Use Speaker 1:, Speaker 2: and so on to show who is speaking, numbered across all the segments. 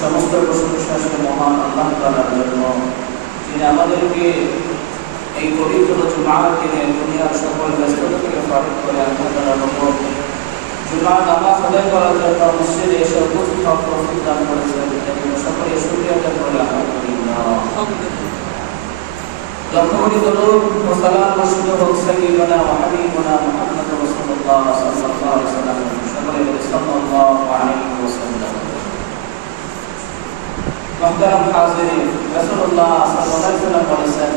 Speaker 1: সমস্ত প্রশংসা মহান আল্লাহ তাআলার জন্য, যিনি আমাদেরকে এই পবিত্র জুমার দিনে দুনিয়ার সকল ব্যস্ততা থেকে ফারুক করে আল্লাহ তাআলার উপর জুমার নামাজ আদায় করার জন্য মসজিদে এসে উপস্থিত তৌফিক দান করেছেন। সকলে শুকরিয়া আদায় করে আলহামদুলিল্লাহ। লক্ষ কোটি দরুদ ও সালাম বর্ষিত হোক, সাইয়্যিদানা ওয়া হাবিবানা মুহাম্মদ রাসূলুল্লাহ সাল্লাল্লাহু আলাইহি মহতারাম হাজিরিন রাসূলুল্লাহ সাল্লাল্লাহু আলাইহি ওয়াসাল্লাম বলেছেন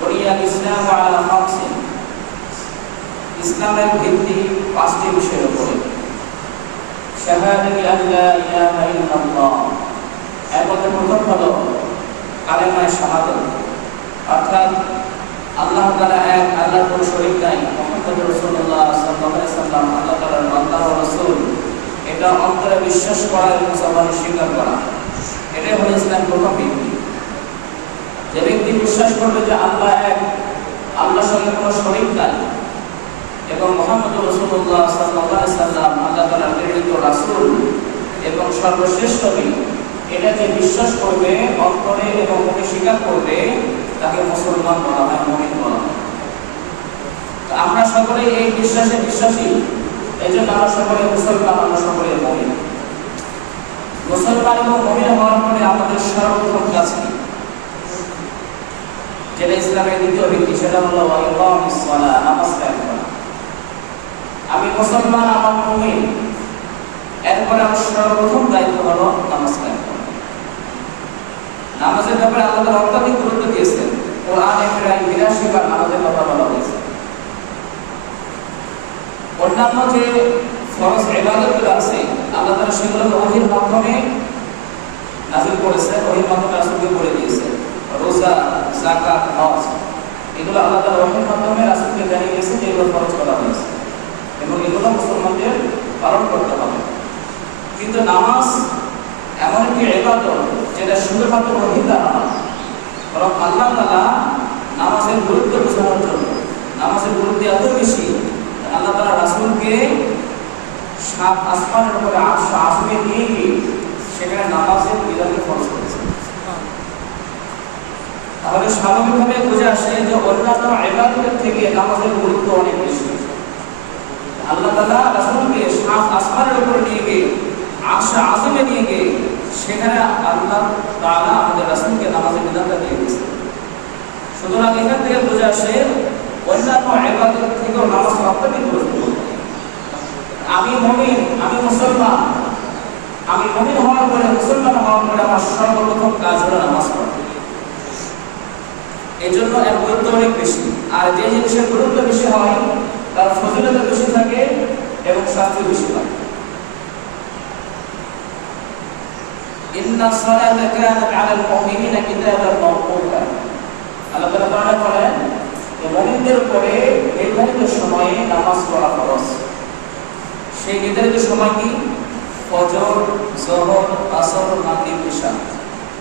Speaker 1: বুনিয়াল ইসলাম আলা খামসিন। ইসলামের ভিত্তি পাঁচটি বিষয়ের উপরে। শাহাদাতি আল্লা ইলাহা ইল্লাল্লাহ। এর মধ্যে প্রথম হলো কালেমায় শাহাদাত। অর্থাৎ আল্লাহ তাআলা এক, আল্লাহর কোনো শরীক নাই। মুহাম্মদ রাসূলুল্লাহ সাল্লাল্লাহু আলাইহি ওয়াসাল্লাম এটা অন্তরে বিশ্বাস করা এবং জবানে স্বীকার করা। এটাই হলো ইসলাম প্রথম ভিত্তি যে ব্যক্তি বিশ্বাস করবে যে আল্লাহ এক, আল্লাহর সঙ্গে কোনো শরীক নাই এবং মোহাম্মদ রসুল্লাহ সাল্লাহ সাল্লাম, আল্লাহ তালার প্রেরিত রাসুল এবং সর্বশেষ নবী এটাকে বিশ্বাস করবে, অন্তরে এবং মুখে স্বীকার করবে, তাকে মুসলমান বলা হয় মমিন বলা হয়। আমরা সকলে এই বিশ্বাসে বিশ্বাসী। মুসলমান মমিন। মুসলমান এবং মমিন হওয়ার পরে আমাদের সর্বপ্রথম কাজ কি? যেটা ইসলামের দ্বিতীয় ভিত্তি, সেটা হলো আমি মুসলমান, আমার মুমিন, এরপরে আমার সর্বপ্রথম দায়িত্ব হলো নামাজ নামাজের ব্যাপারে আল্লাহ অত্যাধিক গুরুত্ব দিয়েছেন। কোরআনে প্রায় বিরাশি বার নামাজের কথা বলা হয়েছে অন্যান্য যে ফরজ ইবাদতগুলো আছে, আল্লাহ তাআলা সেগুলো ওহির মাধ্যমে নাযিল করেছেন ওহির মাধ্যমে রাসূলকে বলে দিয়েছেন রোজা, যাকাত হজ এগুলো আল্লাহ তাআলা ওহির মাধ্যমে রাসূলকে জানিয়ে দিয়েছেন যে এগুলো ফরজ করা হয়েছে। এবং এগুলো মুসলমানদের পালন করতে হবে। কিন্তু নামাজ এমন একটি ইবাদত যেটা শুধুমাত্র ওহির দ্বারা না বরং আল্লাহ তাআলা নামাজের গুরুত্ব বোঝানোর জন্য, নামাজের গুরুত্ব এত বেশি আল্লাহ তাআলা রাসূলকে সাত আসমানের উপরে আটশো আসবে নিয়ে গিয়ে সেখানে নামাজের বিধানকে ফরজ করেছে তাহলে স্বাভাবিকভাবে বুঝে আসে যে অন্যান্য ইবাদতের থেকে নামাজের গুরুত্ব অনেক বেশি। আল্লাহ তাআলা রাসূলকে সাত আসমানের উপরে নিয়ে গিয়ে আটশো আসবে নিয়ে গিয়ে সেখানে আল্লাহ তাআলা আমাদের রাসূলকে নামাজের বিধানটা দিয়ে দিয়েছে সুতরাং এখান থেকে বুঝে আসে অন্যান্য ইবাদত থেকেও নামাজ অত্যধিক গুরুত্বপূর্ণ আমি মমিন, আমি মুসলমান। আমি মমিন হওয়ার পরে মুসলমান হওয়ার পরে আমার সর্বপ্রথম কাজ হলো নামাজ পড়া। এই জন্য এর গুরুত্ব অনেক বেশি। আর যে জিনিসের গুরুত্ব বেশি হয়, তার ফজিলত বেশি থাকে এবং শাস্তি বেশি হয়। ইন্না সালাতা কানাত আলাল মুমিনিনা কিতাবান মাওকুতা আল্লাহ তাআলা কোরআনে বলেন যে নির্ধারিত সময়ে নামাজ পড়া ফরজ। সেই নির্ধারিত সময় কি? ফজর, জহর, আসর, মাগরিব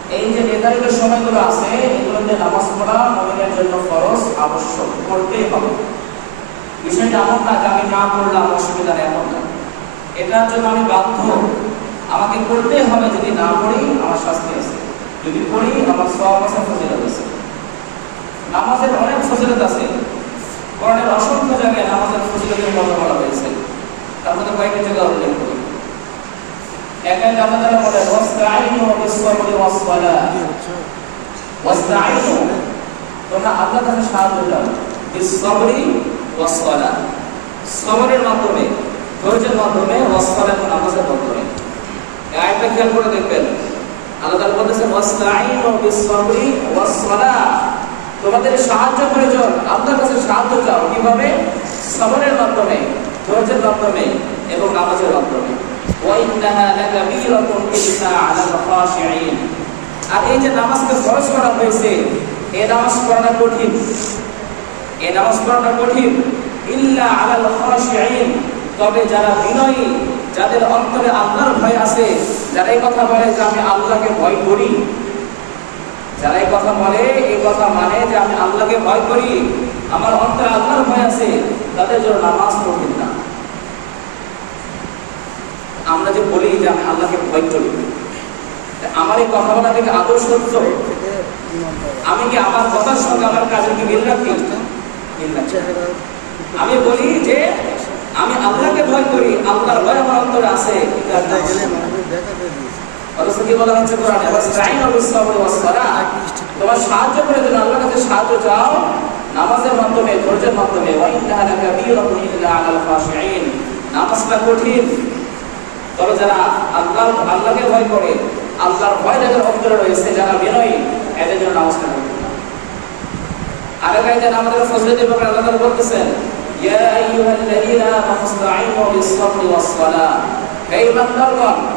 Speaker 1: এই যে নির্ধারিত সময়গুলো আছে নামাজ পড়া জন্য আবশ্যক করতেই হবে। বিষয়টা এমন না যে আমি না পড়লাম, অসুবিধা নেই, এমন না। এটার জন্য আমি বাধ্য। আমাকে করতেই হবে, যদি না পড়ি, আমার শাস্তি আছে। যদি পড়ি, আমার সব আছে আছে। নামাজের অনেক ফজিলত আছে। কোরআনের অসংখ্য জায়গায় নামাজের ফজিলতের কথা বলা হয়েছে। তার মধ্যে কয়েকটি জায়গা উল্লেখ করি। একাই আল্লাহ তাআলা বিস-সাবরি ওয়াস-সালাহ তোমরা আল্লাহর কাছে সাহায্য চাও বিস-সাবরি সবরের মাধ্যমে, ধৈর্যের মাধ্যমে ওয়াস-সালাহ নামাজের মাধ্যমে। এই আয়াতটা খেয়াল করে দেখবেন। আল্লাহ তাআলা তোমাদের সাহায্য প্রয়োজন আপনার কাছে সাহায্য চাও। কীভাবে? সবরের মাধ্যমে, ধৈর্যের মাধ্যমে এবং নামাজের মাধ্যমে। আর এই যে নামাজকে খরচ করা হয়েছে, এ নামাজ পড়াটা কঠিন। এ নামাজ পড়াটা কঠিন। ইল্লা আলাল খাশিঈন। তবে যারা বিনয়ী, যাদের অন্তরে আল্লাহর ভয় আছে, যারা এই কথা বলে যে আমি আল্লাহকে ভয় করি যারা এই কথা বলে, এই কথা মানে যে আমি আল্লাহকে ভয় করি। আমার অন্তরে আল্লাহর ভয় আছে, তাদের জন্য নামাজ পড়বেন না। আমরা যে বলি যে আমি আল্লাহকে ভয় করি আমার এই কথা বলা থেকে আদৌ সত্য? আমি কি আমার কথার সঙ্গে আমার কাজের কি মিল রাখি? আমি বলি যে আমি আল্লাহকে ভয় করি, আল্লাহর ভয় আমার অন্তরে আছে অথচ আল্লাহ ভয় রয়েছে, যারা বিনয়ী, এদের জন্য নামাজটা কঠিন। না। আগে গাইতে আমাদের ফজলতের ব্যাপারে আল্লাহ তাআলা বলতেছেন, ইয়া আইয়ুহাল্লাযীনা আমানু ইসতাঈনু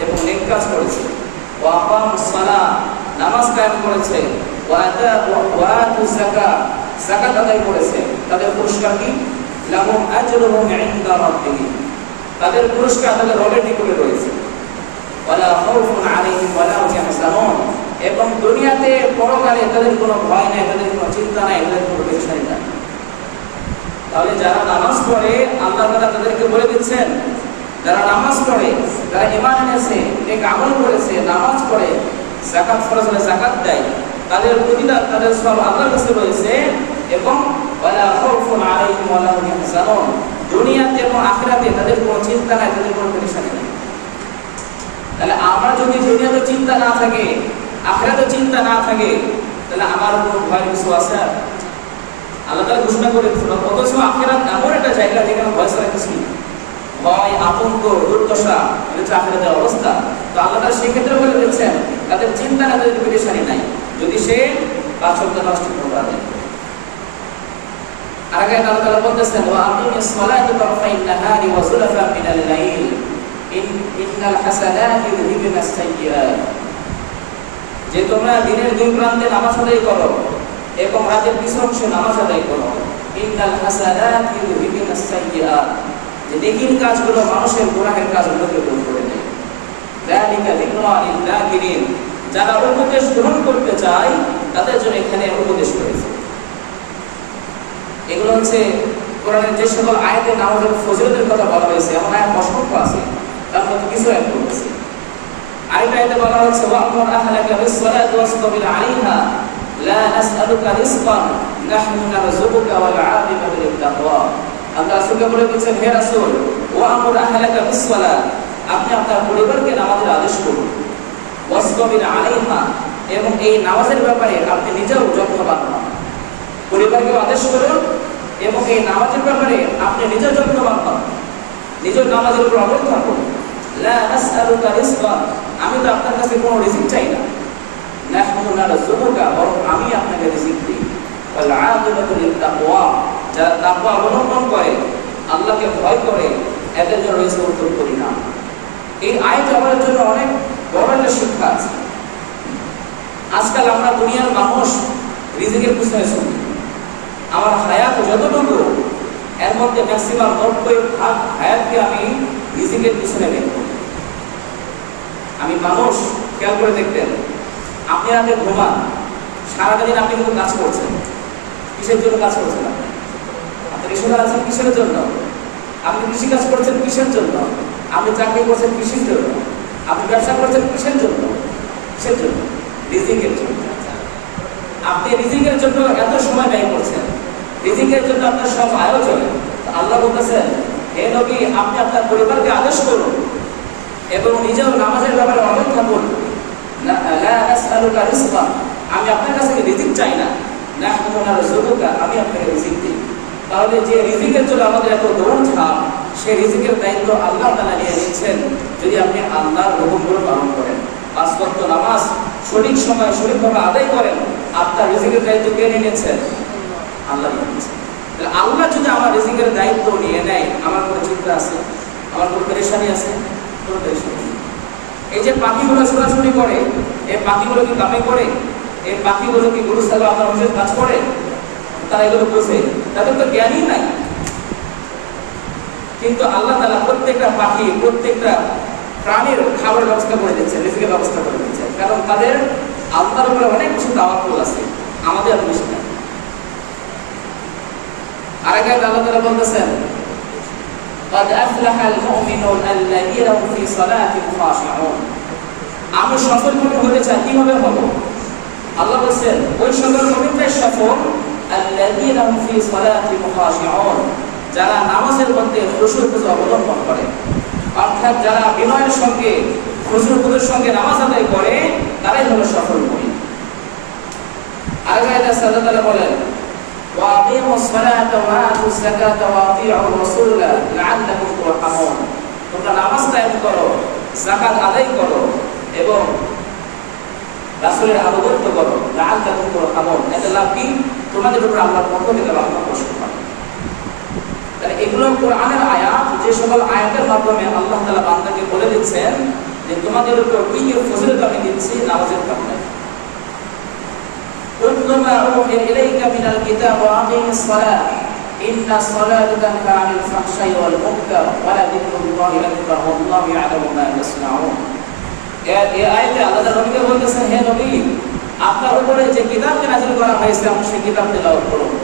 Speaker 1: এবং নেক করেছে। ওয়া আকামুস সালাহ নামাজ কায়েম করেছে। করেছে। তাদের তাদের তাদের এবং দুনিয়াতে পরকালে তাদের কোনো ভয় নাই, তাদের কোনো চিন্তা নাই, তাদের কোনো নাই। তাহলে যারা নামাজ পড়ে, আল্লাহ তাদেরকে বলে দিচ্ছেন যারা নামাজ পড়ে, যারা ঈমান এনেছে, নেক আমল করেছে, নামাজ পড়ে, যাকাত ফরজ হলে যাকাত দেয়, তাদের প্রতিদান, তাদের সব আল্লাহর কাছে রয়েছে এবং ওয়ালা খাউফুন আলাইহিম ওয়ালা হুম ইয়াহজানুন দুনিয়াতে এবং আখিরাতে তাদের কোনো চিন্তা নাই, তাদের কোনো পেরেশানি নাই। তাহলে আমরা যদি দুনিয়াতে চিন্তা না থাকে, আখিরাতে চিন্তা না থাকে, তাহলে আমার কোনো ভয় কিছু আছে? আর? আল্লাহ তাআলা ঘোষণা করে অথচ আখিরাত এমন একটা জায়গা যেখানে ভয় ছাড়া কিছু নেই। ভয় আতঙ্ক দুর্দশা, এটা অবস্থা। তো আল্লাহ তাআলা সেই ক্ষেত্রে বলে দিচ্ছেন, তাদের চিন্তা না তাদের পেরেশানি নাই। যদি সে পাঁচ নষ্ট করতে পারে। যে তোমরা দিনের দুই প্রান্তে নামাজ আদায় করো এবং রাতের কিছু অংশে নামাজ আদায় করো, ইন্নাল হাসানাতি ইউযহিবুনাস সাইয়্যাত যে নেকির কাজগুলো, মানুষের গুনাহের কাজগুলোকে দূর করে দেয় যালিকা যিকরা লিল যারা উপদেশ গ্রহণ করতে চায়, তাদের জন্য এখানে উপদেশ রয়েছে। এগুলো হচ্ছে কোরআনের যে সকল আয়াতে নামাজের ফজিলতের কথা বলা হয়েছে, এমন আয়াত অসংখ্য আছে, তার মধ্যে কিছু আয়াত বলতেছি আরেকটা আয়াতে বলা হচ্ছে ওয়া'মুর আহলাকা বিস-সালাতি ওয়াসতাবির 'আলাইহা, লা নাস'ালুকা রিজকান নাহনু নারযুকুকা ওয়াল 'আকিবাতু লিত-তাকওয়া আল্লাহ রাসূলকে বলে দিয়েছেন হে রাসূল ওয়া'মুর আহলাকা বিস-সালাত আপনি আপনার পরিবারকে নামাজের আদেশ করুন। ওয়াসতাবির 'আলাইহা, এবং এই নামাজের ব্যাপারে আপনি নিজেও যত্নবান হন। পরিবারকে আদেশ করুন, এবং এই নামাজের ব্যাপারে আপনি নিজের যত্নবান হন। নিজের নামাজের উপর অটল থাকুন। লা নাসআলুকা রিজকান আমি তো আপনার কাছে কোনো রিজিক চাই না। নাহনু নারযুকুকা বরং আমি আপনাকে রিজিক দিই। ওয়াল আকিবাতু লিত-তাকওয়া যারা তাকওয়া অবলম্বন করে, আল্লাহকে ভয় করে, এদের জন্য রয়েছে উত্তম পরিণাম। এই আয়াত আমাদের জন্য অনেক বড় একটা শিক্ষা আছে। আজকাল আমরা দুনিয়ার মানুষ রিজিকের পিছনে ছুটি। আমার হায়াত যতটুকু, এর মধ্যে ম্যাক্সিমাম নব্বই ভাগ হায়াতকে আমি রিজিকের পিছনে বের আমি মানুষ, খেয়াল করে দেখতেন আপনি রাতে ঘুমান, সারাদিন আপনি কিন্তু কাজ করছেন, কিসের জন্য কাজ করছেন আপনি? ঈশ্বর আছেন কিসের জন্য? আপনি কৃষি কাজ করছেন কিসের জন্য? আপনি চাকরি করছেন কৃষির জন্য? আপনি ব্যবসা করছেন কিসের জন্য? কিসের জন্য? রিজিকের জন্য। আপনি রিজিকের জন্য এত সময় ব্যয় করছেন। রিজিকের জন্য আপনার সব আয়োজন আল্লাহ বলতেছেন, হে নবী, আপনি আপনার পরিবারকে আদেশ করুন এবং নিজেও নামাজের ব্যাপারে অটল থাকুন আমি আপনার কাছে রিজিক চাই না। নারযুকুকা আমি আপনাকে রিজিক দিই। তাহলে যে রিজিকের জন্য আমাদের এত দৌড়ঝাঁপ সেই রিজিকের দায়িত্ব আল্লাহ তাআলা নিয়ে নিচ্ছেন যদি আপনি আল্লাহর হুকুমগুলো পালন করেন। পাঁচ নামাজ সঠিক সময় সঠিকভাবে আদায় করেন, আপনার রিজিকের দায়িত্ব কে নিয়ে নিচ্ছেন আল্লাহ নিয়ে নিচ্ছেন তাহলে আল্লাহ যদি আমার রিজিকের দায়িত্ব নিয়ে নেয়, আমার কোনো চিন্তা আছে? আমার কোনো পেরেশানি আছে? কোনো পেরেশানি এই যে পাখিগুলো ছোটাছুটি করে, এই পাখিগুলো কি কামে করে? এই পাখিগুলো কি গরু আপনার মানুষের কাজ করে? তারা এগুলো বোঝে তাদের তো জ্ঞানই নাই কিন্তু আল্লাহ তালা প্রত্যেকটা পাখি প্রত্যেকটা প্রাণীর খাবার ব্যবস্থা করে দিচ্ছে রিজিকের ব্যবস্থা করে দিচ্ছে কারণ তাদের আল্লাহর উপরে অনেক কিছু তাওয়াক্কুল আছে আমাদের আর বেশি নাই আরেক আয়াতে আল্লাহ তাআলা বলতেছেন قد أفلح المؤمنون الذين هم في صلاتهم خاشعون আমি সফল মুমিন হতে চাই কিভাবে হব আল্লাহ বলেন ওই সকল মুমিনদের সফল যারা নামাজের মধ্যে খুশুর পুজো অবলম্বন করে। অর্থাৎ যারা বিনয়ের সঙ্গে খুশুর পুজোর সঙ্গে নামাজ আদায় করে, তারাই হলো সফল মুমিন। আল্লাহ বলেন, ওয়া আকিমুস সালাতা ওয়া আতুস যাকাতা ওয়া আতিউর তোমরা নামাজ কায়েম করো, যাকাত আদায় করো এবং রাসূলের আনুগত্য করো, লাআল্লাকুম তুরহামুন। এটা লাভ তোমাদের উপরে আল্লাহর পক্ষ থেকে রহমত বর্ষণ করে। তাহলে এগুলো কোরআনের আয়াত, যে সকল আয়াতের মাধ্যমে আল্লাহ তালা বান্দাকে বলে দিচ্ছেন যে তোমাদের উপর কি ফজিলত আমি দিচ্ছি, নামাজের কারণে। আল্লাহ বলতেছেন আপনার উপরে যে কিতাবকে নাযিল করা হয়েছে, আপনি সেই কিতাব তেলাওয়াত করুন।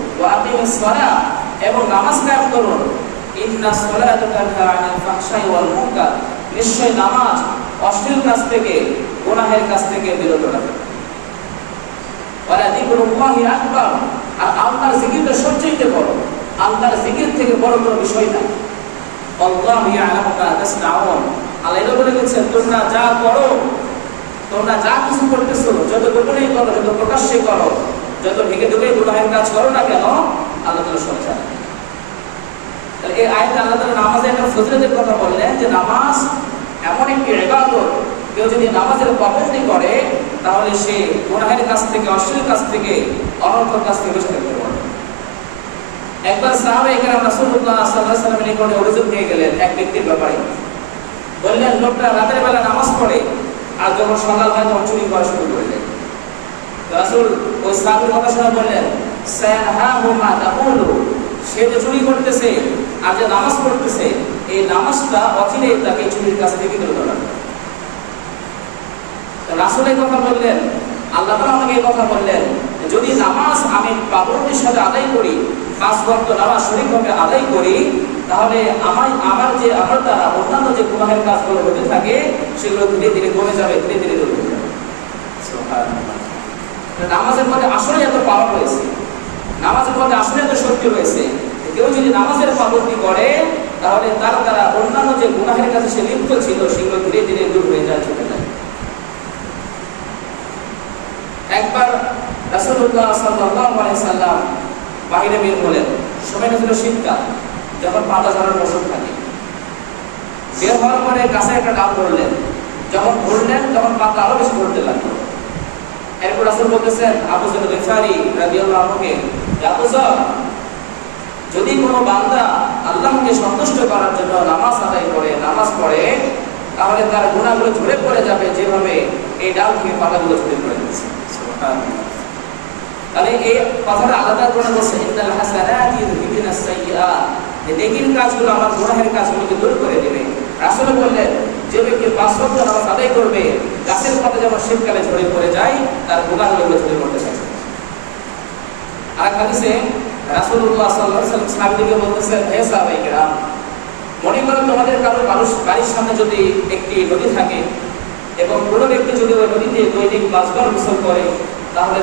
Speaker 1: এবং নামাজ করুন। ইন্না ওয়াল নিশ্চয় নামাজ অশ্লীল থেকে কাজ থেকে বিরত রাখে বড়। বড় বিষয় আল্লাহু গেছেন তোমরা যা করো তোমরা যা কিছু করতেছো, যত গোপনেই করো, যত প্রকাশ্যে করো, যত ঢেকে ঢুকে গুনাহের কাজ করো না কেন, আল্লাহ তাআলা সব তাহলে এই আয়াতে আল্লাহ তাআলা নামাজের একটা ফজিলতের কথা বললেন যে নামাজ এমন একটি ইবাদত, কেউ যদি নামাজের পাবন্দি করে, তাহলে সে গুনাহের কাছ থেকে, অশ্লীল কাছ থেকে, অনর্থক কাছ থেকে বেঁচে থাকতে পারবে। একবার সাহাবা একরাম রাসূলুল্লাহ সাল্লাল্লাহু আলাইহি ওয়াসাল্লামের নিকটে অভিযোগ নিয়ে গেলেন এক ব্যক্তির ব্যাপারে। বললেন, লোকটা রাতের বেলা নামাজ পড়ে আর যখন সকাল হয়, তখন চুরি করা শুরু করে দেয় রাসুল ও সাহাবির কথা শুনে বললেন সায়ানহাহু মা তাকুলু সে যে চুরি করতেছে আর যে নামাজ পড়তেছে, এই নামাজটা অচিরে তাকে চুরির কাছে থেকে তুলে ধরা রাসূল কথা বললেন আল্লাহ তাআলা আমাকে কথা বললেন, যদি নামাজ আমি পাবন্দির সাথে আদায় করি, পাঁচ ওয়াক্ত নামাজ সঠিকভাবে আদায় করি, তাহলে আমার আমার যে, আমার দ্বারা অন্যান্য যে গুনাহের কাজগুলো হতে থাকে, সেগুলো ধীরে ধীরে কমে যাবে, ধীরে ধীরে দূর নামাজের মধ্যে আসলে এত পাওয়ার রয়েছে নামাজের মধ্যে আসলে এত শক্তি রয়েছে কেউ যদি নামাজের পাবন্দি করে, তাহলে তার দ্বারা অন্যান্য যে গুনাহের কাছে সে লিপ্ত ছিল, সেগুলো ধীরে ধীরে দূর হয়ে যায়, চলে যায়। একবার সাল্লাম বের হলেন। শীতকাল, যখন পাতা ঝরার মৌসুম থাকে। বের হওয়ার পরে গাছে একটা ডাল ধরলেন। যখন ধরলেন, তখন পাতা আরও বেশি লাগল। এরপর বলতেছেন, আবু যদি কোনো বান্দা আল্লাহকে সন্তুষ্ট করার জন্য নামাজ আদায় করে, নামাজ পড়ে, তাহলে তার গুণাগুলো ঝরে পড়ে যাবে। যেভাবে এই ডাল থেকে পাতাগুলো ঝরে পড়ে আর হাদিসে মনে তোমাদের কারও মানুষ বাড়ির সামনে যদি একটি নদী থাকে এবং কোনো ব্যক্তি যদি ওই নদীতে দৈনিক পাঁচবার গোসল করে তাহলে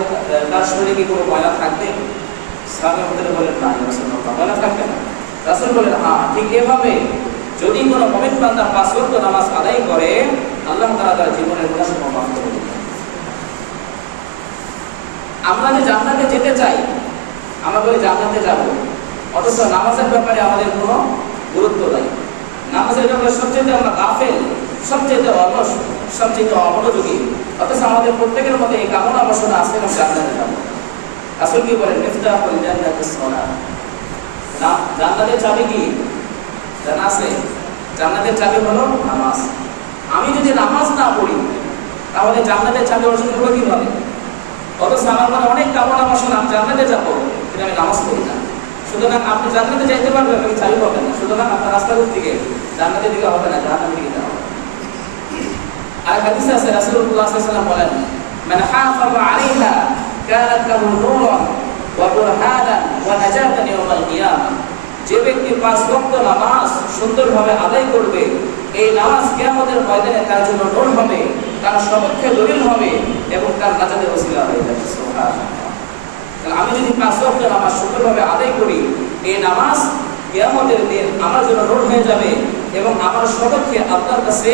Speaker 1: তার শরীরে কি কোনো ময়লা থাকবে? সাহাবের মধ্যে বলেন না ইয়া ময়লা থাকবে না। রাসূল বলেন হ্যাঁ ঠিক এভাবে যদি কোনো মুমিন বান্দা পাঁচ ওয়াক্ত নামাজ আদায় করে, আল্লাহ তাআলা তার জীবনের গুনাহ মাফ করে আমরা যে জান্নাতে যেতে চাই, আমরা বলি জান্নাতে যাব। অথচ নামাজের ব্যাপারে আমাদের কোনো গুরুত্ব নাই। নামাজের ব্যাপারে সবচেয়ে আমরা গাফেল, সবচেয়ে অলস সবচেয়ে অমনোযোগী। অথচ আমাদের প্রত্যেকের মধ্যে এই কামনা বাসনা আছে এবং জান্নাতে যাব। আসল কি বলেন? মিফতাহুল জান্নাতুস সালাহ না, জান্নাতের চাবি কি? জানা আছে। জান্নাতের চাবি হলো নামাজ। আমি যদি নামাজ না পড়ি, তাহলে জান্নাতের চাবি অর্জন করব কীভাবে? অথচ আমার মনে অনেক কামনা বাসনা, আমি জান্নাতে যাব, কিন্তু আমি নামাজ পড়ি না। সুতরাং আপনি জান্নাতে যাইতে পারবেন আপনি চাবি পাবেন না। সুতরাং আপনার রাস্তার দিকে জান্নাতের দিকে হবে না জান্নাতের দিকে আর হাদিসে আছে, রাসূলুল্লাহ সাল্লাল্লাহু বলেন, মান হাফাযা আলাইহা কানাত লাহু ওয়া যে ব্যক্তি পাঁচ ওয়াক্ত নামাজ সুন্দরভাবে আদায় করবে, এই নামাজ কিয়ামতের ময়দানে তার জন্য নূর হবে, তার দলিল হবে এবং তার নাজাতের ওসিলা হয়ে যাবে। সুবহানাল্লাহ। আমি যদি পাঁচ ওয়াক্ত নামাজ সুন্দরভাবে আদায় করি, এই নামাজ কিয়ামতের দিন আমার জন্য নূর হয়ে যাবে এবং আমার সপক্ষে আপনার কাছে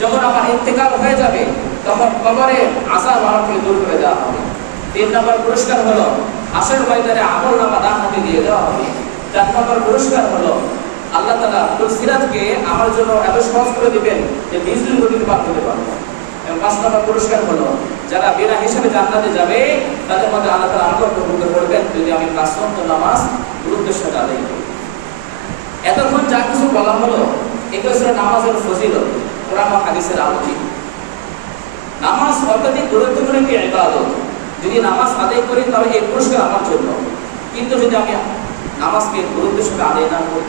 Speaker 1: যখন আমার ইন্তেকাল হয়ে যাবে, তখন কবরে আমার থেকে দূর করে দেওয়া হবে। তিন নম্বর পুরস্কার হলো, আসর ময়দানে আমল নামা দান হাতে দিয়ে দেওয়া হবে। চার নম্বর পুরস্কার হলো, আল্লাহ তালা সিরাজকে আমার জন্য এত সহজ করে দিবেন যে বিজলি গতিতে পার করতে পারব এবং পাঁচ নম্বর পুরস্কার হলো, যারা বিনা হিসেবে জান্নাতে যাবে, তাদের মধ্যে আল্লাহ তালা আমাকে অন্তর্ভুক্ত করবেন যদি আমি পাঁচ নামাজ গুরুত্বের সাথে আদায় করি এতক্ষণ যা কিছু বলা হলো, এগুলো ছিল নামাজের ফজিলত। কোরআন ও হাদিসের আলোচনা নামাজ অত্যাধিক গুরুত্বপূর্ণ একটি ইবাদত যদি নামাজ আদায় করি তাহলে এই পুরস্কার আমার জন্য কিন্তু যদি আমি নামাজকে গুরুত্বের সাথে আদায় না করি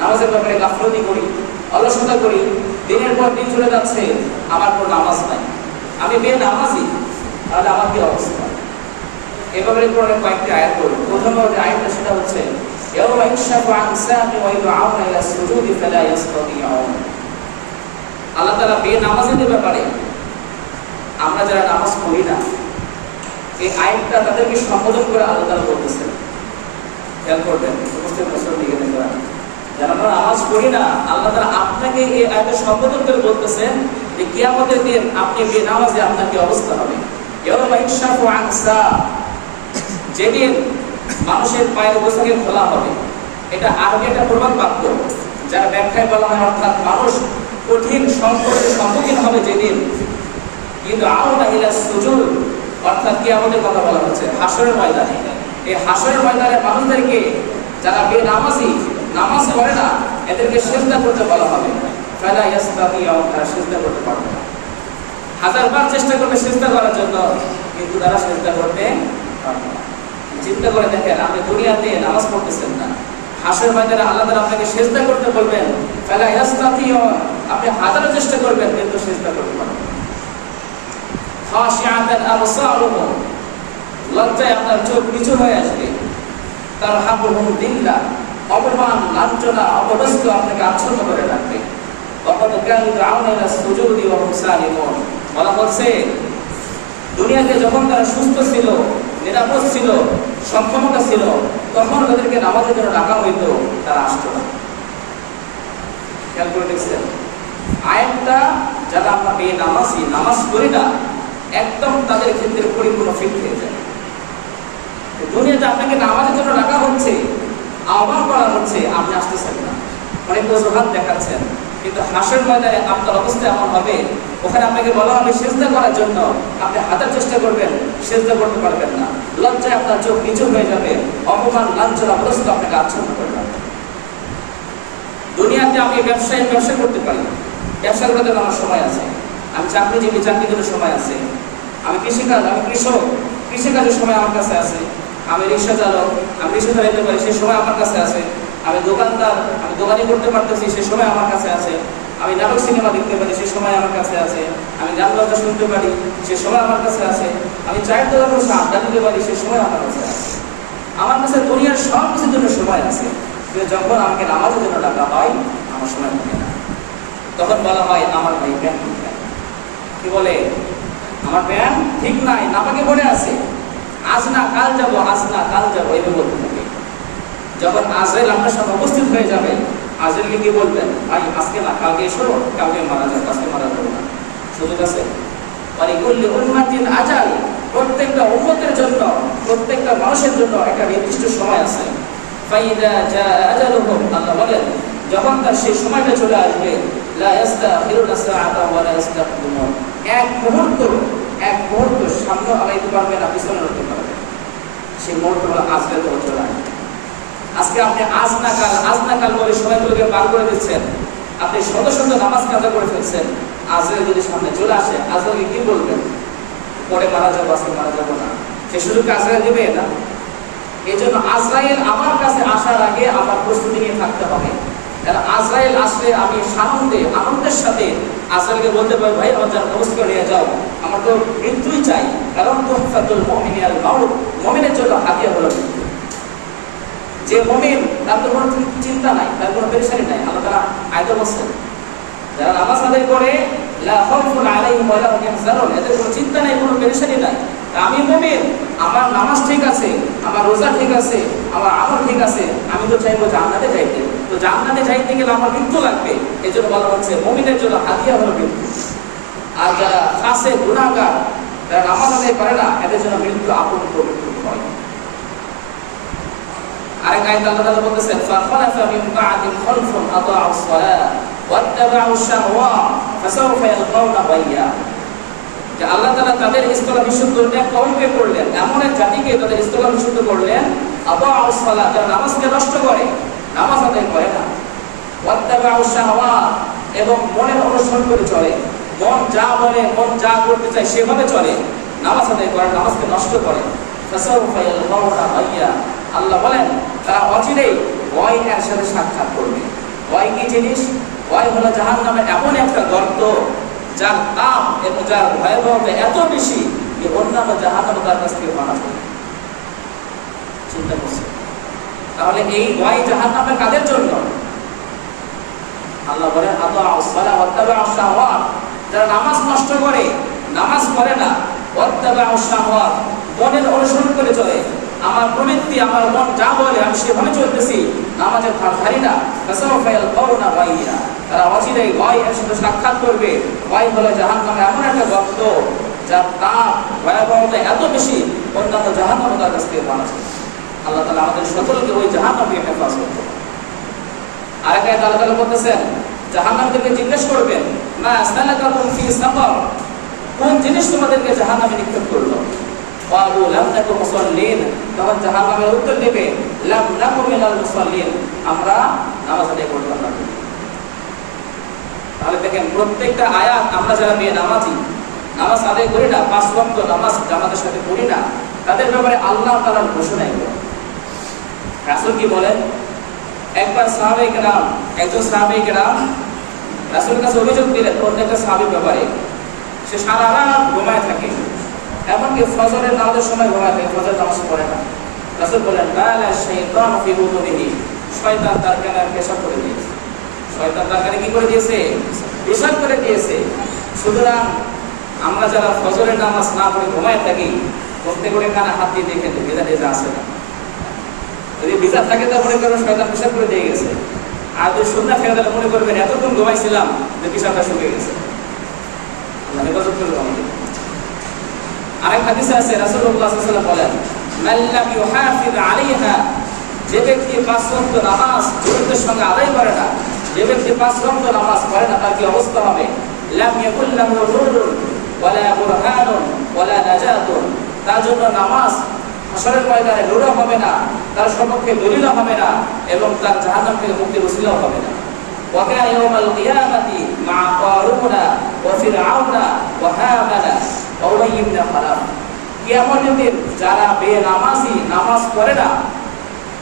Speaker 1: নামাজের ব্যাপারে গাফলতি করি অলসতা করি দিনের পর দিন চলে যাচ্ছে আমার কোনো নামাজ নাই আমি বে নামাজি তাহলে আমার কি অবস্থা এ ব্যাপারে কোরআনে কয়েকটি আয়াত করব প্রথম যে আয়াতটা সেটা হচ্ছে يوم يكشف عن ساق ويدعون الى السجود فلا يستطيعون আল্লাহ তাআলা বে নামাজীদের ব্যাপারে আমরা যারা নামাজ পড়ি না, এই আয়াতটা তাদেরকে সম্বোধন করে আল্লাহ তাআলা বলতেছেন। খেয়াল করবেন বছর দিকে যারা আমরা নামাজ পড়ি না, আল্লাহ আপনাকে এই আয়াতে সম্বোধন করে বলতেছেন যে কিয়ামতের দিন আপনি বে নামাজে আপনার কি অবস্থা হবে। যেদিন মানুষের পায়ের খোলা হবে, এটা আরবি একটা প্রবাদ বাক্য। যার ব্যাখ্যায় বলা হয়, অর্থাৎ মানুষ কঠিন সংকটের সম্মুখীন হবে যেদিন। কিন্তু আউনা ইলা সুজুদ অর্থাৎ কি আমাদের কথা বলা হচ্ছে হাসরের ময়দানে। এই হাসরের ময়দানে মানুষদেরকে, যারা বেনামাজি, নামাজ পড়ে না, এদেরকে সেজদা করতে বলা হবে। ফেলা ফালা ইয়াস্তাতিয়াউন তারা সেজদা করতে পারবে না। হাজারবার চেষ্টা করবে সেজদা করার জন্য, কিন্তু তারা সেজদা করতে পারবে না। চিন্তা করে দেখেন, আপনি দুনিয়াতে নামাজ পড়তেছেন না। হাসের ময়দানে আল্লাহ আপনাকে সেজদা করতে বলবেন, ফালা ইয়াস্তাতিয়াউন আপনি হাজারো চেষ্টা করবেন, কিন্তু সেজদা করতে পারবেন চোখ নিচু হয়ে আসবে। তার আপনাকে আচ্ছন্ন বলা দুনিয়াতে যখন তারা সুস্থ ছিল, নিরাপদ ছিল, সক্ষমতা ছিল, তখন তাদেরকে নামাজের জন্য ডাকা হইতো, তারা আসতো না। খেয়াল করে দেখছেন? আয়াতটা যারা আমরা পেয়ে নামাজি, নামাজ করি না, একদম তাদের ক্ষেত্রে পরিপূর্ণ ফিট হয়ে যায়। দুনিয়াতে আপনাকে নামাজের জন্য ডাকা হচ্ছে, আহ্বান করা হচ্ছে, আপনি আসতেছেন না। অনেক অজুহাত দেখাচ্ছেন, কিন্তু হাসের ময়দানে আপনার অবস্থা এমন হবে, ওখানে আপনাকে বলা হবে, সেজদা করার জন্য আপনি হাজার চেষ্টা করবেন, সেজদা করতে পারবেন না। লজ্জায় আপনার চোখ নিচু হয়ে যাবে, অপমান, লাঞ্ছনা প্রস্তুত আপনাকে আচ্ছন্ন করবেন দুনিয়াতে আমি ব্যবসায়ী ব্যবসা করতে পারি ব্যবসা করার জন্য আমার সময় আছে। আমি চাকরিজীবী চাকরির জন্য সময় আছে। আমি কৃষিকাজ, আমি কৃষক। কৃষিকাজের সময় আমার কাছে আছে। আমি রিক্সা চালক, আমি রিক্সা চালাতে পারি, সে সময় আমার কাছে আছে। আমি দোকানদার, আমি দোকানি করতে পারতেছি, সে সময় আমার কাছে আছে। আমি নাটক সিনেমা দেখতে পারি, সে সময় আমার কাছে আছে। আমি গান বাজনা শুনতে পারি, সে সময় আমার কাছে আছে। আমি চায়ের দোকান বসে আড্ডা দিতে পারি, সে সময় আমার কাছে আছে। আমার কাছে দুনিয়ার সব কিছুর জন্য সময় আছে। যখন আমাকে নামাজের জন্য ডাকা হয়, আমার সময় থাকে না। তখন বলা হয় আমার ভাই প্যান ঠিক নাই কি বলে? আমার প্যান ঠিক নাই নামাকে পড়ে আছে। আজ না, কাল যাব, আজ না, কাল যাব। এইভাবে বলতে থাকে। যখন আজরাইল আপনার সামনে উপস্থিত হয়ে যাবে আজকে কি বলবেন? ভাই, আজকে না, কালকে এসো, কালকে মারা যাবে, আজকে মারা যাবে না। সুযোগ আছে? মানে করলে উন্মাতিন আজাল। প্রত্যেকটা উন্মতের জন্য, প্রত্যেকটা মানুষের জন্য একটা নির্দিষ্ট সময় আছে। আল্লাহ বলেন, যখন তার সেই সময়টা চলে আসবে এক মুহূর্ত না সেই মুহূর্ত চলে আজকে আপনি আজ না কাল, আজ বলে পার করে দিচ্ছেন। আপনি শত শত নামাজ কাজা করে ফেলছেন। আজকে যদি সামনে চলে আসে আজকে কি বলবেন? পরে মারা যাব, আজকে মারা যাব না। সে সুযোগ আজরাইল দিবে না। এই জন্য আজরাইল আমার কাছে আসার আগে আমার প্রস্তুতি নিয়ে থাকতে হবে। কারণ আজরাইল আসলে আমি সানন্দে আনন্দের সাথে আজরাইলকে বলতে পারি ভাই, আমার নমস্কার নিয়ে যাও, আমার তো মৃত্যুই চাই। কারণ তোফাতুল মুমিনের জন্য হাতিয়া হলো। যে মুমিন, তার তো কোনো চিন্তা নাই, তার কোনো পেরেশানি নাই, আল্লাহ তাআলা আয়াতে বলছেন যারা নামাজ আদায় করে, লা খাউফুন আলাইহিম এদের কোনো চিন্তা নাই, কোনো পেরেশানি নাই। আমি মুমিন, আমার নামাজ ঠিক আছে, আমার রোজা ঠিক আছে, আমার আমল ঠিক আছে, আমি তো চাইব জান্নাতে যাইতে। তো জান্নাতে যাইতে গেলে আমার মৃত্যু লাগবে। এই জন্য বলা হচ্ছে, মুমিনের জন্য হাতিয়া হলো মৃত্যু। আর যারা ফাঁসে গুণাগার যারা নামাজ আদায় করে না, এদের জন্য মৃত্যু আপন পবিত্র হয় আরেক আল্লাহ বলতেছেন মিন গায়্যা যে আল্লাহ তাদের ইসলাম বিশুদ্ধটা কমকে করলেন, এমন এক জাতিকে তাদের ইসলাম বিশুদ্ধ করলেন আদাa'ুস সালাহ যারা নামাজকে নষ্ট করে নামাজ আদায় করে না। এবং মনের অনুসরণ করে চলে। মন যা বলে, মন যা করতে চায় সেভাবে চলে। নামাজ আদায় করে নামাজকে নষ্ট করে। আল্লাহ বলেন, তারা অচিরেই ওয়াই এর সাথে সাক্ষাৎ করবে। ওয়াই কি জিনিস? ওয়াই হলো জাহান নামের এমন একটা গর্ত, যার তাপ এবং যার ভয়াবহতা এত বেশি যে অন্যান্য জাহান নামে তার কাছ থেকে মানা চিন্তা করছে তাহলে এই ওয়াই জাহান নামে কাদের জন্য? আল্লাহ বলেন যারা নামাজ নষ্ট করে, নামাজ পড়ে না অনুসরণ করে চলে। আমার প্রবৃত্তি, আমার মন যা বলে, আমি সেভাবে চলতেছি। নামাজের না তারা এর সাথে সাক্ষাৎ করবে। ওয়াই হলো জাহান নামে এমন একটা গর্ত যার তাপ ভয়াবহতা এত বেশি, অন্যান্য জাহান নামে তার কাছ থেকে মানা যায়। আল্লাহ তালা আমাদের সকলকে ওই করবে আরেক আয়াত আল্লাহ তাআলা বলতেছেন জিজ্ঞেস করবেন সাকার কোন জিনিস তোমাদেরকে নিক্ষেপ করল? নামাজ না। তাহলে দেখেন, প্রত্যেকটা আমরা নামাজি করি না নামাজ সাথে পড়ি না। তাদের ব্যাপারে আল্লাহ তাআলার ঘোষণা রাসূল কি বলেন? একবার সাহাবাই কেরাম, একজন সাহাবাই কেরাম রাসূলের কাছে অভিযোগ দিলেন একটা সাহাবির ব্যাপারে। সে সারা রাত ঘুমায় থাকে, এমনকি ফজরের নামাজের সময় ঘুমায় থাকে ফজর নামাজ পড়ে না। রাসুল বলেন বালা শাইতান ফি উযুনিহি শয়তান তার কানে পেশাব করে দিয়েছে। শয়তান তার কানে কি করে দিয়েছে? পেশাব করে দিয়েছে। সুতরাং আমরা যারা ফজরের নামাজ না পড়ে ঘুমায় থাকি করতে করে কানে হাত দিয়ে দেখে বিদা ডেজা আছে না। যদি বিচার থাকে তা মনে করবেন শয়তান পেশাব করে দিয়ে গেছে। আর যদি সুন্নাহ থাকে তাহলে মনে করবেন, এতক্ষণ ঘুমাইছিলাম যে পেশাবটা শুকিয়ে গেছে। আরেক আছে বলেন যে ব্যক্তি পাঁচ নামাজ সঙ্গে আদায় করে না, যে ব্যক্তি পাঁচ ওয়াক্ত নামাজ পড়ে না, তার কি অবস্থা হবে? তার জন্য নামাজ হাসরের ময়দানে নূরও হবে না তার সপক্ষে দলিলও হবে না এবং তার জাহান্নাম থেকে মুক্তির উসিলাও হবে না وكان يوم القيامة مع قارون وفرعون وهامان وأبي بن خلف কিয়ামতের দিন যারা বেনামাজি নামাজ পড়ে না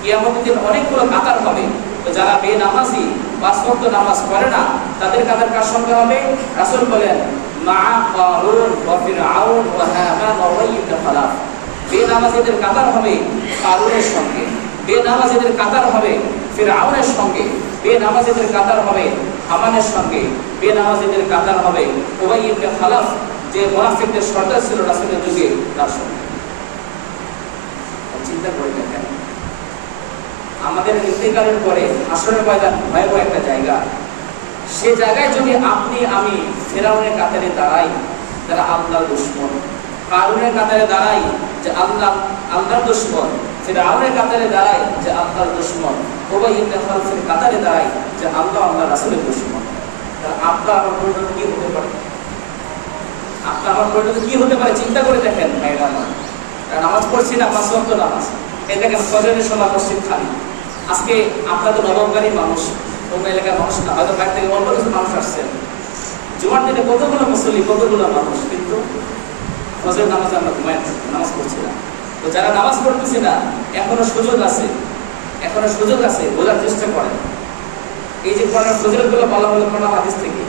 Speaker 1: কিয়ামতের দিন অনেকগুলো কাতার হবে তো যারা বেনামাজি পাঁচ ওয়াক্ত নামাজ পড়ে না তাদের কাতার কার সঙ্গে হবে রাসূল বলেন মা কারুন ওয়া ফিরআউন ওয়া হামান ওয়া উবাই ইবনে খালাফ বেনামাজিদের কাতার হবে কারুনের সঙ্গে। বেনামাজিদের কাতার হবে ফিরআউনের সঙ্গে। বেনামাজিদের কাতার হবে হামানের সঙ্গে। বেনামাজিদের কাতার হবে উবাই ইবনে খালাফ, যে মুনাফিকদের সর্দার ছিল রাসূলের যুগে তার সঙ্গে। চিন্তা করে দেখেন, আমাদের ইন্তেকালের পরে আসরের ময়দান ভয়াবহ একটা জায়গা। সে জায়গায় যদি আপনি, আমি ফেরাউনের কাতারে দাঁড়াই তারা আল্লাহর দুশ্মন। কারুনের কাতারে দাঁড়াই যে আল্লাহ, আল্লাহর দুশ্মন। ফেরাউনের কাতারে দাঁড়াই যে আল্লাহর দুশ্মন। ওবাই ইবনে খালফের কাতারে দাঁড়াই যে আল্লাহ আল্লাহ রাসূলের দুশ্মন। তাহলে আপনার আমার পরিণতি কি হতে পারে? আপনার আমার পরিণতি কি হতে পারে? চিন্তা করে দেখেন ভাইরা আমার। নামাজ পড়ছি না, পাঁচ নামাজ। সময় মসজিদ খালি। আজকে নবমকারী মানুষ, অন্য এলাকার মানুষ না, হয়তো বাইরে থেকে অল্প কিছু মানুষ আসছে। জুমার দিনে কতগুলো মুসল্লি, কতগুলো মানুষ, কিন্তু ফজরের নামাজ আমরা ঘুমাই নামাজ পড়ছি না। তো যারা নামাজ পড়তেছি না, এখনও সুযোগ আছে, এখনও সুযোগ আছে, বোঝার চেষ্টা করেন। এই যে কোরআন ফজরতগুলো বলা হলো কোরআন হাদিস থেকে।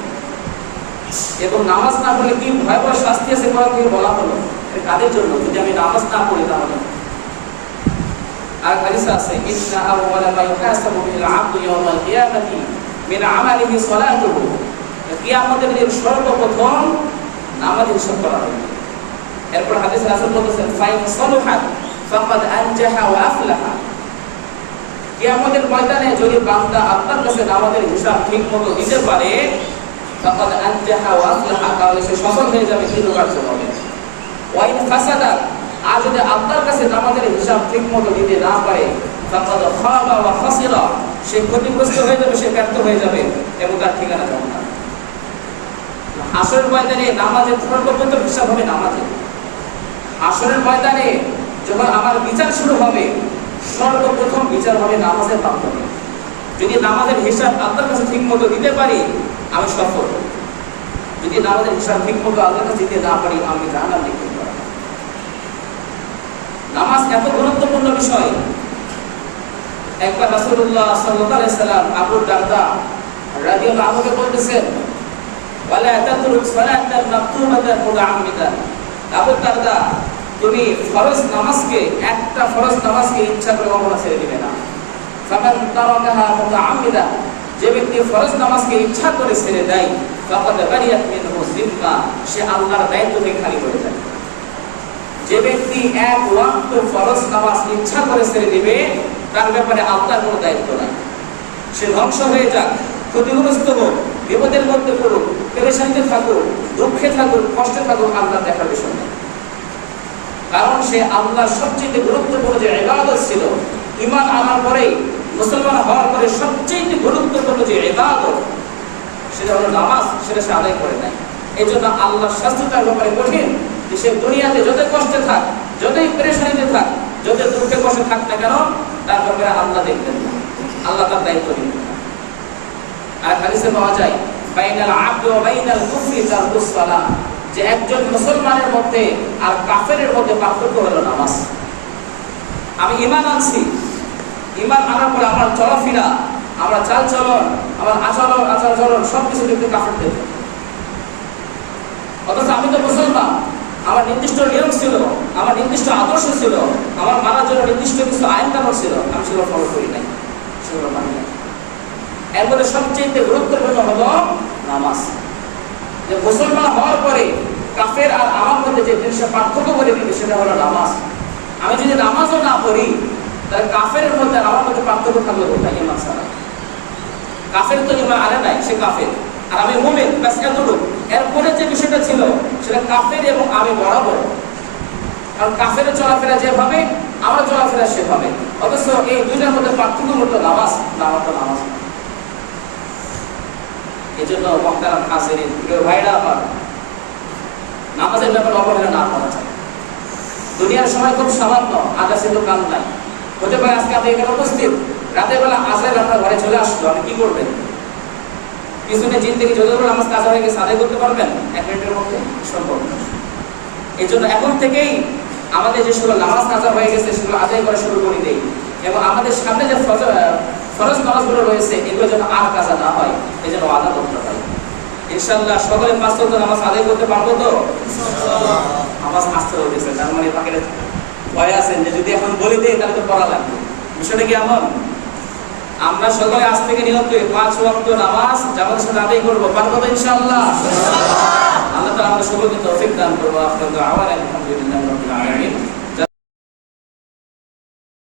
Speaker 1: এবং নামাজ না পড়লে কি ভয়াবহ শাস্তি আছে কোরআন থেকে বলা হলো? কাদের জন্য? যদি আমি নামাজ না পড়ি তাহলে। আর হাদিসে আছে, ইন্না আউওয়ালা মা ইউহাসাবু বিল আবদু ইয়াওমাল কিয়ামাতি মিন আমালিহি সালাতুহু। কিয়ামতের দিন সর্বপ্রথম নামাজ হিসাব করা হবে। এরপর হাদিসে রাসূল বলেছেন ফাইন সালুহাত, ফাকাদ আনজাহা ওয়া আফলাহা। কিয়ামতের ময়দানে যদি বান্দা আল্লাহর কাছে নামাজের হিসাব ঠিকমতো দিতে পারে, ফাকাদ আনজাহা ওয়া আফলাহা, তাহলে সে সফল হয়ে যাবে কৃতকার্য হবে? ওয়াইন ফাসাদা, আর যদি আল্লাহর কাছে নামাজের হিসাব ঠিকমতো দিতে না পারে, ফাকাদ খাবা ওয়া খাসিরা, সে ক্ষতিগ্রস্ত হয়ে যাবে, সে ব্যর্থ হয়ে যাবে, এবং তার ঠিকানা জাহান্নাম। আসরের ময়দানে নামাজের সর্বপ্রথম হিসাব হবে নামাজে আসরের ময়দানে যখন আমার বিচার শুরু হবে, সর্বপ্রথম বিচার হবে নামাজের মাধ্যমে। যদি নামাজের হিসাব আল্লাহর কাছে ঠিক মতো দিতে পারি, আমি সফল। যদি নামাজের হিসাব ঠিক মতো আল্লাহর কাছে দিতে না পারি, আমি জাহান্নাম লিখতে পারি নামাজ এত গুরুত্বপূর্ণ বিষয়। একবার রাসূলুল্লাহ সাল্লাল্লাহু আলাইহি সাল্লাম আবু দারদা রাদিয়াল্লাহু আনহুকে বলতেছেন, ওয়ালা তাতরুক সালাতাল মাকতুবাতান মুতাআম্মিদান আবু দারদা তুমি ফরজ নামাজকে, একটা ফরজ নামাজকে ইচ্ছা করে কখনো ছেড়ে দিবে না। যে ব্যক্তি ফরজ নামাজকে ইচ্ছা করে ছেড়ে দেয় সে আল্লাহর খালি যায় যে ব্যক্তি এক ওয়াক্ত ফরজ নামাজ ইচ্ছা করে ছেড়ে দিবে, তার ব্যাপারে আল্লাহর কোনো দায়িত্ব নাই। সে ধ্বংস হয়ে যাক, ক্ষতিগ্রস্ত হোক, বিপদের মধ্যে পড়ুক, পেরেশানিতে থাকুক, দুঃখে থাকুক, কষ্টে থাকুক, আল্লাহ দেখার বিষয় নেই। কারণ সে আল্লাহর সবচেয়ে গুরুত্বপূর্ণ যে ইবাদত ছিল ইমান আনার পরেই মুসলমান হওয়ার পরে সবচেয়ে গুরুত্বপূর্ণ যে ইবাদত, সেটা হলো নামাজ, সেটা সে আদায় করে নাই এই জন্য আল্লাহর শাস্তি তার ব্যাপারে কঠিন যে সে দুনিয়াতে যতই কষ্টে থাক, যতই পেরেশানিতে থাক যত দুঃখে কষ্টে থাক না কেন, তার ব্যাপারে আল্লাহ দেখবেন না। আল্লাহ তার দায়িত্ব নিবেন না। আর হাদিসে পাওয়া যায়, বাইনাল আবদ বাইনাল কুফরি তারকুস সালাহ যে একজন মুসলমানের মধ্যে আর কাফেরের মধ্যে পার্থক্য হলো নামাজ। আমি ইমান আনছি। ইমান আনার পরে আমার চলাফেরা, আমার চাল চলন আমার আচরণ আচার চলন সব কিছু কিন্তু কাফের দেখে অথচ আমি তো মুসলমান। আমার নির্দিষ্ট নিয়ম ছিল, আমার নির্দিষ্ট আদর্শ ছিল, আমার মানার জন্য নির্দিষ্ট কিছু আইন কানুন ছিল, আমি সেগুলো ফলো করি নাই, সেগুলো মানি নাই। এর মধ্যে সবচেয়ে গুরুত্বপূর্ণ হলো নামাজ। যে মুসলমান হওয়ার পরে কাফের আর আমার মধ্যে যে জিনিসটা পার্থক্য করে দিবে সেটা হলো নামাজ। আমি যদি নামাজও না পড়ি, তাহলে কাফের মধ্যে আর আমার মধ্যে পার্থক্য থাকল কোথায়? ইমান ছাড়া। কাফের তো ইমান আনে নাই, সে কাফের। আর আমি মুমিন, ব্যাস এতটুকু। এরপরে যে বিষয়টা ছিল, সেটা কাফের এবং আমি বরাবর। কারণ কাফের চলাফেরা যেভাবে, আমার চলাফেরা সেভাবে। অথচ এই দুইটার মধ্যে পার্থক্য হতো নামাজ নামাজ তো নামাজ। না। এই জন্য মক্তারাম হাসিরিন প্রিয় ভাইরা আমার নামাজের ব্যাপারে অবহেলা না করা যায়। দুনিয়ার সময় খুব সামান্য আছে তো কাম নাই। হতে পারে আজকে আপনি এখানে উপস্থিত। রাতের বেলা আসলে আপনার ঘরে চলে আসলো, আপনি কি করবেন? পিছনে জিন থেকে যদি নামাজ কাজ হয়ে গেছে, আদায় করতে পারবেন? এক মিনিটের মধ্যে সম্ভব। না এই জন্য এখন থেকেই আমাদের যে সকল নামাজ কাজা হয়ে গেছে, সেগুলো আদায় করা শুরু করে দেই। এবং আমাদের সামনে যে ফরজ নামাজগুলো রয়েছে, এগুলো যেন আর কাজা না হয় এই জন্য আদা করতে ইনশাল্লাহ সকালে পাঁচ তো আদায় করতে পারব তো? আসতে তার মানে ভয় আছেন যে যদি এখন বলে দিই তাহলে তো পড়া লাগবে। বিষয়টা কি এমন? আমরা সকলে আজ থেকে নিয়ত পাঁচ ওয়াক্ত নামাজ জামাতের সাথে আদায় করব। পারব তো ইনশাল্লাহ আল্লাহ তো আমরা সকলকে তৌফিক দান করব আপনার তো আওয়াজ